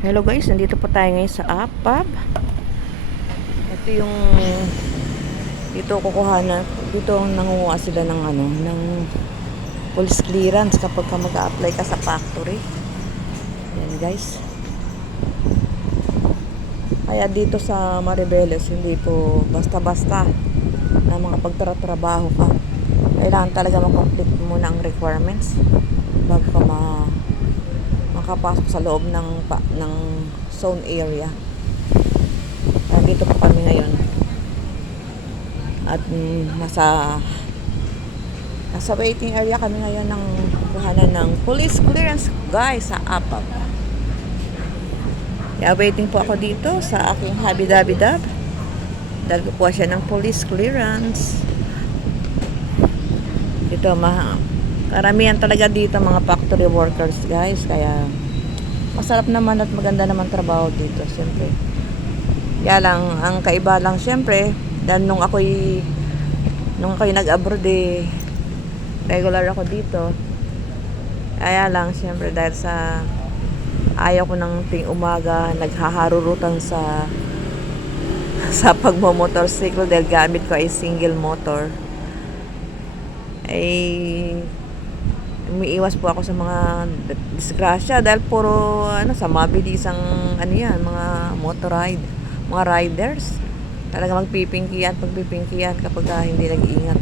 Hello guys, nandito po tayo ngayon sa APAB. Ito yung dito kukuha na dito nanguha sila ng ng police clearance kapag ka mag-a-apply ka sa factory. Yan guys. Kaya dito sa Maribeles hindi po basta-basta na mga pagtatrabaho ka. Kailangan talaga makomplete mo na ang requirements bago ka makapasok sa loob ng zone area. Dito po kami ngayon. At nasa waiting area kami ngayon ng kuhanan ng police clearance guys sa APAB. Kaya waiting po ako dito sa aking habidabidab. Dahil ko po siya ng police clearance. Dito karamihan talaga dito mga factory workers guys. Kaya masarap naman at maganda naman trabaho dito siyempre. Kaya lang, ang kaiba lang siyempre, dahil nung ako'y nag-abroad regular ako dito. Kaya lang, siyempre dahil sa ayaw ko ng ting umaga, naghaharurutan sa pagmomotorcycle dahil gamit ko ay single motor. Umiiwas po ako sa mga disgrasya dahil puro sa mabilisang mga motor ride. Mga riders talaga pagpipingkian kapag hindi nag-iingat.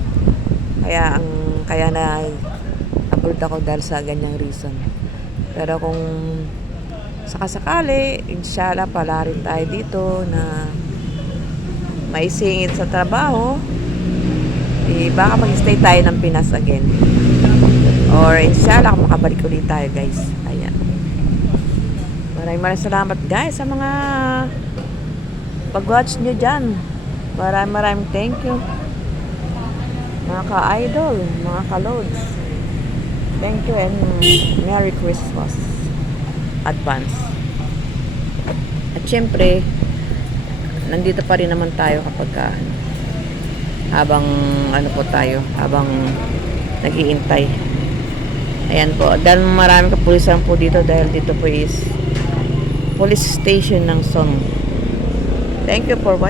Kaya na abroad ako dahil sa ganyang reason. Pero kung sakasakali, inshallah pala rin tayo dito na maisingit sa trabaho, baka mag-stay tayo ng Pinas again. Or inshallah makabalik ulit tayo guys. Ayan. Maraming salamat guys sa mga pag-watch nyo dyan. Maraming thank you. Mga ka-idol, mga ka-loads. Thank you and Merry Christmas. Advance. At syempre, nandito pa rin naman tayo kapag habang habang nag-iintay. Ayan po. Dahil maraming kapulisan po dito dahil dito po is police station ng Song. Thank you for watching.